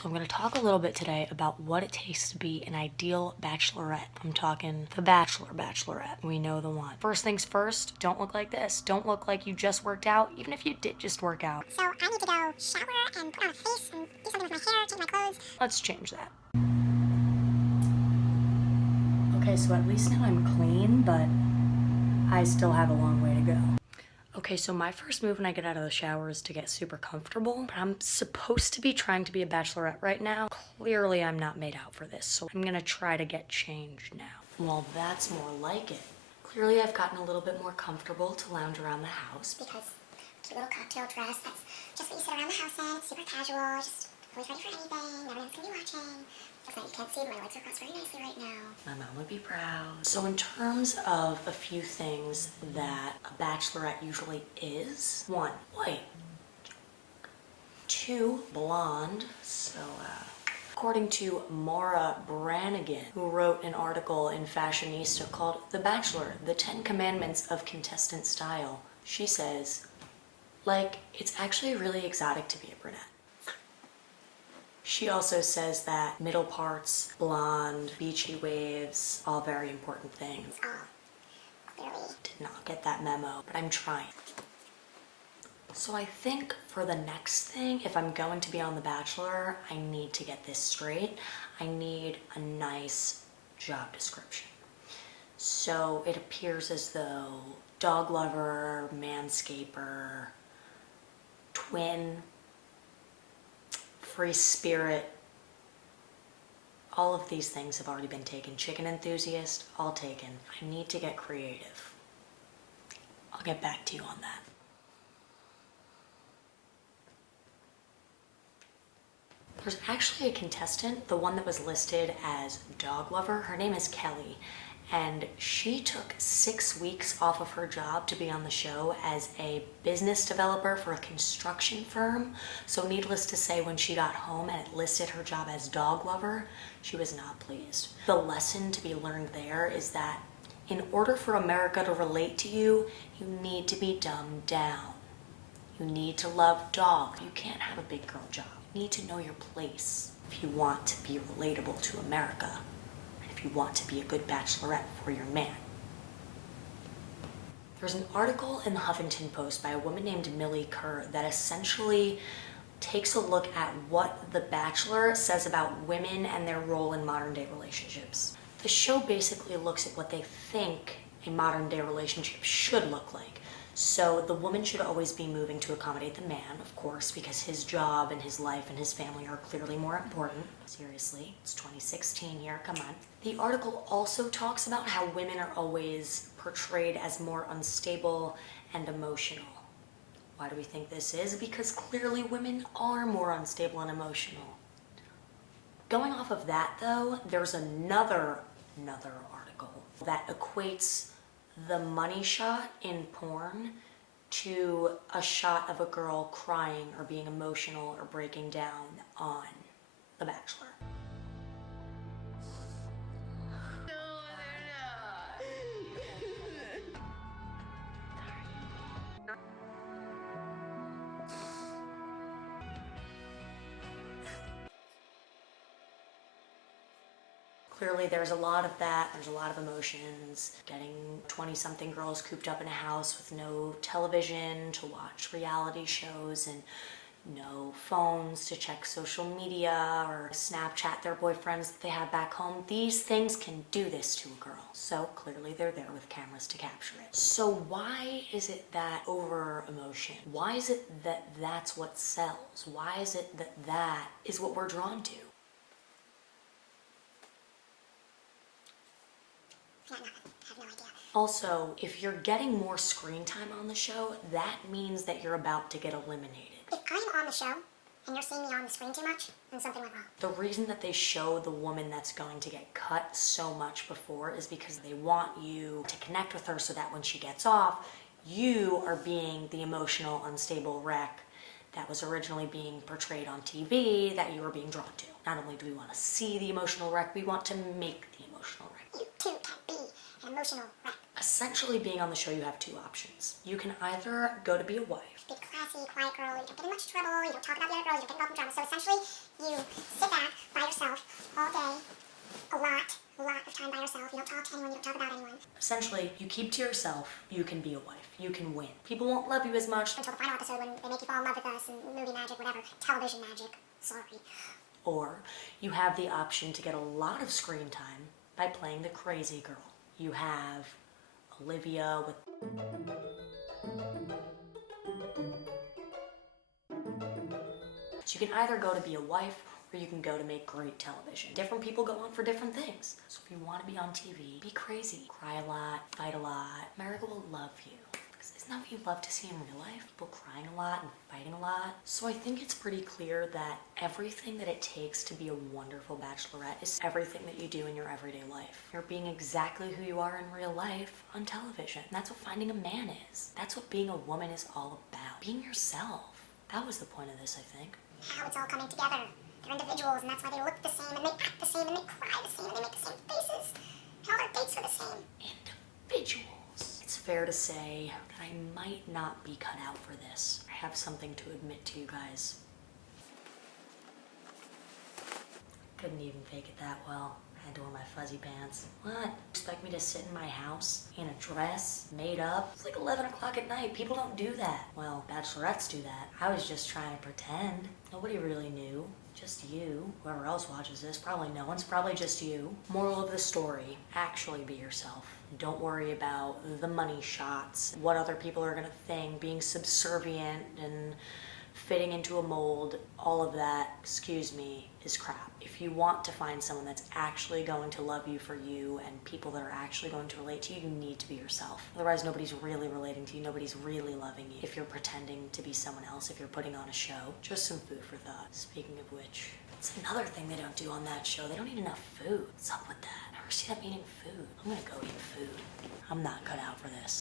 So I'm going to talk a little bit today about what it takes to be an ideal bachelorette. I'm talking the bachelorette. We know the one. First things first, don't look like this. Don't look like you just worked out, even if you did just work out. So I need to go shower and put on a face and do something with my hair, change my clothes. Let's change that. Okay, so at least now I'm clean, but I still have a long way to go. Okay, so my first move when I get out of the shower is to get super comfortable, but I'm supposed to be trying to be a bachelorette right now. Clearly, I'm not made out for this, so I'm gonna try to get changed now. Well, that's more like it. Clearly, I've gotten a little bit more comfortable to lounge around the house. Because cute little cocktail dress, that's just what you sit around the house in. It's super casual, just always ready for anything, never knows gonna be watching. Looks like you can't see, but my legs are crossed very nicely right now. My mom would be proud. So in terms of a few things that a bachelorette usually is, 1, white. 2, blonde. So, according to Maura Brannigan, who wrote an article in Fashionista called The Bachelor, The 10 Commandments of Contestant Style, she says, like, it's actually really exotic to be a brunette. She also says that middle parts, blonde, beachy waves, all very important things. Clearly. Did not get that memo, but I'm trying. So I think for the next thing, if I'm going to be on The Bachelor, I need to get this straight. I need a nice job description. So it appears as though dog lover, manscaper, twin, free spirit, all of these things have already been taken. Chicken enthusiast, all taken. I need to get creative. I'll get back to you on that. There's actually a contestant, the one that was listed as dog lover. Her name is Kelly, and she took 6 weeks off of her job to be on the show as a business developer for a construction firm. So needless to say, when she got home and it listed her job as dog lover, she was not pleased. The lesson to be learned there is that in order for America to relate to you, you need to be dumbed down. You need to love dogs. You can't have a big girl job. You need to know your place if you want to be relatable to America. If you want to be a good bachelorette for your man. There's an article in the Huffington Post by a woman named Millie Kerr that essentially takes a look at what The Bachelor says about women and their role in modern day relationships. The show basically looks at what they think a modern day relationship should look like. So the woman should always be moving to accommodate the man, of course, because his job and his life and his family are clearly more important. Seriously, it's 2016 here, come on. The article also talks about how women are always portrayed as more unstable and emotional. Why do we think this is? Because clearly women are more unstable and emotional. Going off of that though, there's another article that equates the money shot in porn to a shot of a girl crying or being emotional or breaking down on The Bachelor. Clearly there's a lot of that, there's a lot of emotions, getting 20-something girls cooped up in a house with no television to watch reality shows and no phones to check social media or Snapchat their boyfriends that they have back home. These things can do this to a girl. So clearly they're there with cameras to capture it. So why is it that over emotion? Why is it that that's what sells? Why is it that that is what we're drawn to? I have no idea. Also, if you're getting more screen time on the show, that means that you're about to get eliminated. If I'm on the show and you're seeing me on the screen too much, then something went wrong. The reason that they show the woman that's going to get cut so much before is because they want you to connect with her so that when she gets off, you are being the emotional, unstable wreck that was originally being portrayed on TV that you were being drawn to. Not only do we want to see the emotional wreck, we want to make the emotional wreck. You too can be an emotional wreck. Essentially, being on the show, you have 2 options. You can either go to be a wife. Be classy, quiet girl, you don't get in much trouble, you don't talk about the other girls, you don't get involved in drama. So essentially, you Essentially, you keep to yourself, you can be a wife. You can win. People won't love you as much Until the final episode when they make you fall in love with us and movie magic, whatever. Television magic. Sorry. or you have the option to get a lot of screen time by playing the crazy girl. You have Olivia with so you can either go to be a wife or you can go to make great television. Different people go on for different things. So if you want to be on TV, be crazy. Cry a lot, fight a lot. America will love you. Because isn't that what you love to see in real life? People crying a lot and fighting a lot. So I think it's pretty clear that everything that it takes to be a wonderful bachelorette is everything that you do in your everyday life. You're being exactly who you are in real life on television. And that's what finding a man is. That's what being a woman is all about. Being yourself. That was the point of this, I think. How it's all coming together. They're individuals, and that's why they look the same, and they act the same, and they cry the same, and they make the same faces. And all their dates are the same. Individuals. It's fair to say that I might not be cut out for this. I have something to admit to you guys. Couldn't even fake it that well. I had to wear my fuzzy pants. What? Expect me to sit in my house in a dress, made up? It's like 11 o'clock at night. People don't do that. Well, bachelorettes do that. I was just trying to pretend. Nobody really knew. Just you. Whoever else watches this, probably no one's probably just you. Moral of the story, actually be yourself. Don't worry about the money shots, what other people are gonna think, being subservient and fitting into a mold. All of that, excuse me, is crap. If you want to find someone that's actually going to love you for you and people that are actually going to relate to you, you need to be yourself. Otherwise, nobody's really relating to you. Nobody's really loving you. If you're pretending to be someone else, if you're putting on a show, just some food for thought. Speaking of which, it's another thing they don't do on that show. They don't eat enough food. What's up with that? I never see them eating food. I'm gonna go eat food. I'm not cut out for this.